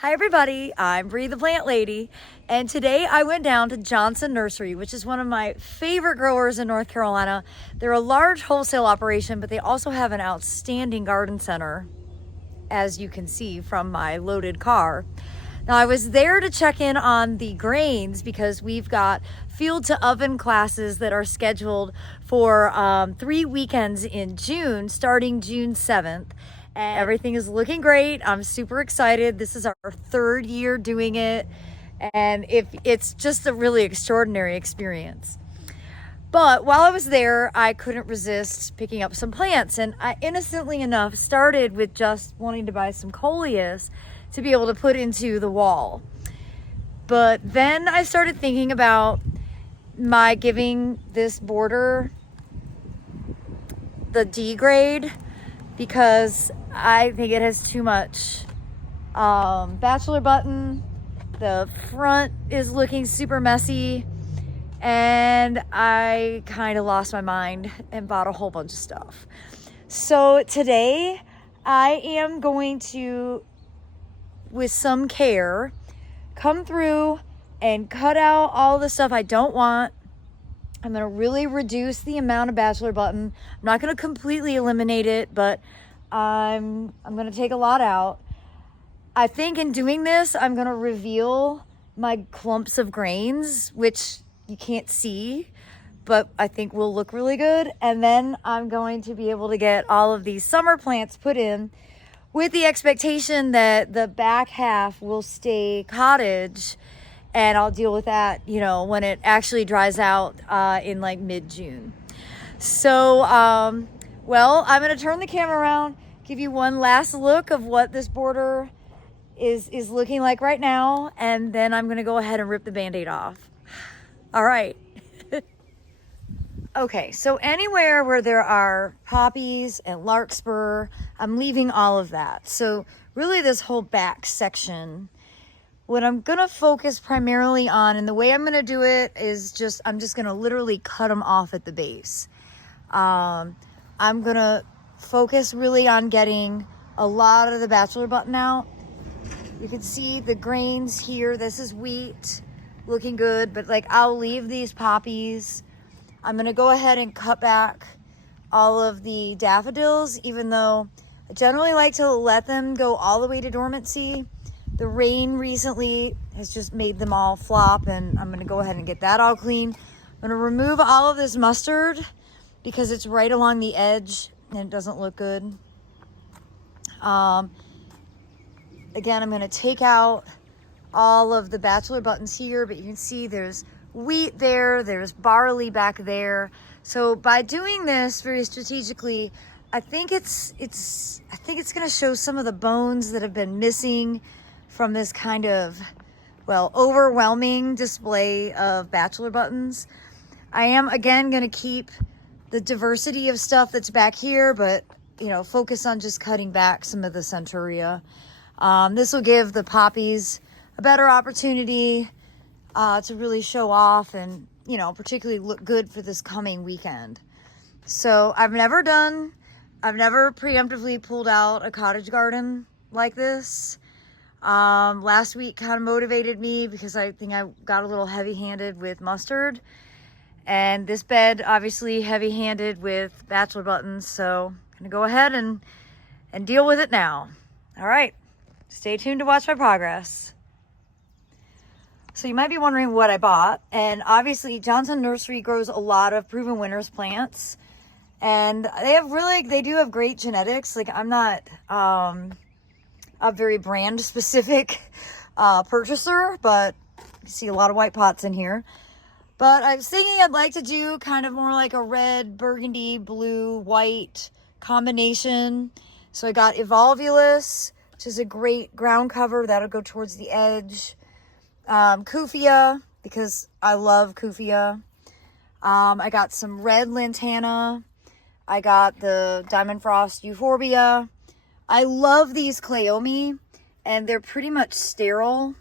Hi everybody, I'm Bree the Plant Lady, and today I went down to Johnson Nursery, which is one of my favorite growers in North Carolina. They're a large wholesale operation, but they also have an outstanding garden center, as you can see from my loaded car. Now I was there to check in on the grains because we've got field to oven classes that are scheduled for 3 weekends in June, starting June 7th. And everything is looking great. I'm super excited. This is our third year doing it, and it's just a really extraordinary experience. But while I was there, I couldn't resist picking up some plants, and I innocently enough started with just wanting to buy some coleus to be able to put into the wall. But then I started thinking about my giving this border the D grade because I think it has too much bachelor button. The front is looking super messy, and I kind of lost my mind and bought a whole bunch of stuff. So today I am going to, with some care, come through and cut out all the stuff I don't want. I'm going to really reduce the amount of bachelor button. I'm not going to completely eliminate it, but I'm going to take a lot out. I think in doing this, I'm going to reveal my clumps of grains, which you can't see, but I think will look really good. And then I'm going to be able to get all of these summer plants put in with the expectation that the back half will stay cottage, and I'll deal with that, when it actually dries out in like mid-June. So, well, I'm going to turn the camera around, give you one last look of what this border is looking like right now, and then I'm going to go ahead and rip the Band-Aid off. All right. Okay, so anywhere where there are poppies and larkspur, I'm leaving all of that. So really this whole back section, what I'm going to focus primarily on, and the way I'm going to do it is I'm just going to literally cut them off at the base. I'm going to focus really on getting a lot of the bachelor button out. You can see the grains here. This is wheat, looking good, but I'll leave these poppies. I'm going to go ahead and cut back all of the daffodils, even though I generally like to let them go all the way to dormancy. The rain recently has just made them all flop, and I'm going to go ahead and get that all clean. I'm going to remove all of this mustard because it's right along the edge and it doesn't look good. Again, I'm going to take out all of the bachelor buttons here, but you can see there's wheat there, there's barley back there. So by doing this very strategically, I think it's going to show some of the bones that have been missing from this kind of, overwhelming display of bachelor buttons. I am again going to keep the diversity of stuff that's back here, but focus on just cutting back some of the centaurea. This will give the poppies a better opportunity to really show off and, particularly look good for this coming weekend. So I've never preemptively pulled out a cottage garden like this. Last week kind of motivated me because I think I got a little heavy-handed with mustard. And this bed, obviously heavy-handed with bachelor buttons. So I'm going to go ahead and deal with it now. All right. Stay tuned to watch my progress. So you might be wondering what I bought, and obviously Johnson Nursery grows a lot of proven winners plants, and they do have great genetics. I'm not a very brand specific purchaser, but you see a lot of white pots in here. But I was thinking I'd like to do kind of more like a red, burgundy, blue, white combination. So I got Evolvulus, which is a great ground cover that'll go towards the edge. Kufia, because I love Kufia. I got some red lantana. I got the Diamond Frost Euphorbia. I love these Cleome, and they're pretty much sterile.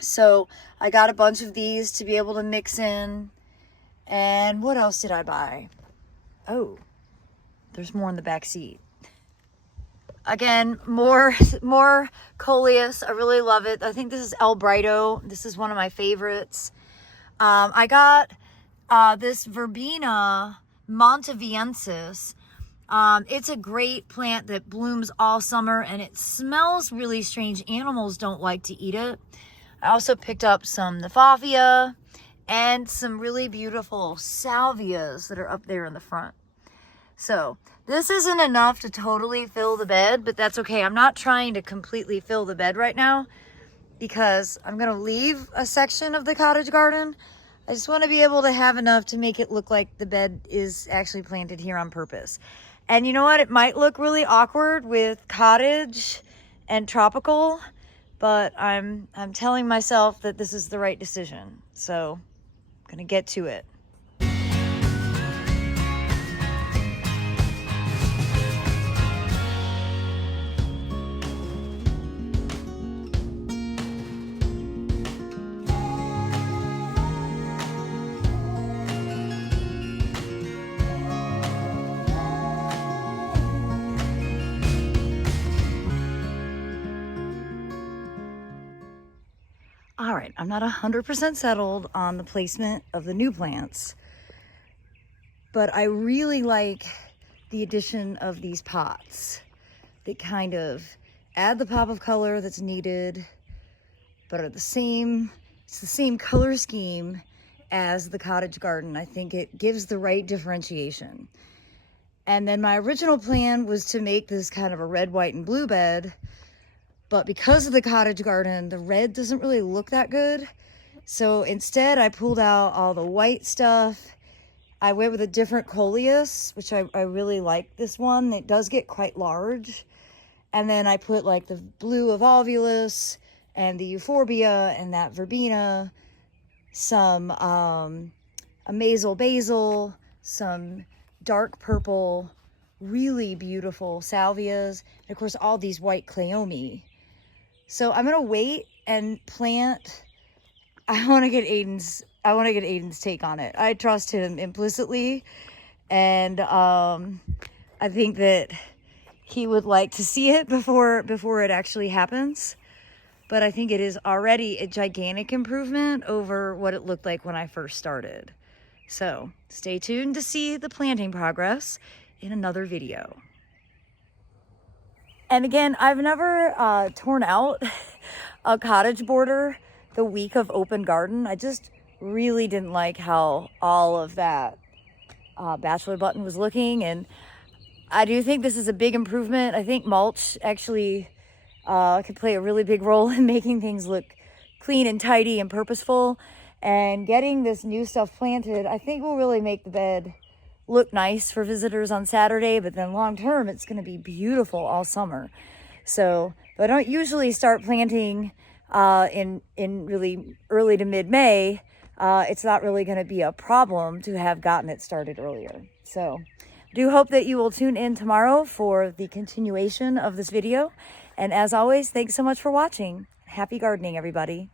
So I got a bunch of these to be able to mix in. And what else did I buy? Oh, there's more in the back seat. Again, more coleus. I really love it. I think this is El Brido. This is one of my favorites. I got this Verbena montaviensis. It's a great plant that blooms all summer and it smells really strange. Animals don't like to eat it. I also picked up some Nephafia and some really beautiful salvias that are up there in the front. So this isn't enough to totally fill the bed, but that's okay. I'm not trying to completely fill the bed right now because I'm going to leave a section of the cottage garden. I just want to be able to have enough to make it look like the bed is actually planted here on purpose. And you know what? It might look really awkward with cottage and tropical, but I'm telling myself that this is the right decision. So I'm going to get to it. All right, I'm not 100% settled on the placement of the new plants, but I really like the addition of these pots that kind of add the pop of color that's needed, but are it's the same color scheme as the cottage garden. I think it gives the right differentiation. And then my original plan was to make this kind of a red, white, and blue bed, but because of the cottage garden, the red doesn't really look that good. So instead, I pulled out all the white stuff. I went with a different coleus, which I really like this one. It does get quite large. And then I put like the blue of Ovulus and the Euphorbia and that Verbena, some Amazel Basil, some dark purple, really beautiful salvias, and of course all these white cleome. So I'm gonna wait and plant. I want to get Aiden's take on it. I trust him implicitly, and I think that he would like to see it before it actually happens. But I think it is already a gigantic improvement over what it looked like when I first started. So stay tuned to see the planting progress in another video. And again, I've never torn out a cottage border the week of open garden. I just really didn't like how all of that bachelor button was looking. And I do think this is a big improvement. I think mulch actually could play a really big role in making things look clean and tidy and purposeful. And getting this new stuff planted, I think will really make the bed look nice for visitors on Saturday, but then long term it's going to be beautiful all summer. So, but I don't usually start planting in really early to mid-May. It's not really going to be a problem to have gotten it started earlier. So I do hope that you will tune in tomorrow for the continuation of this video. And as always, thanks so much for watching. Happy gardening, everybody.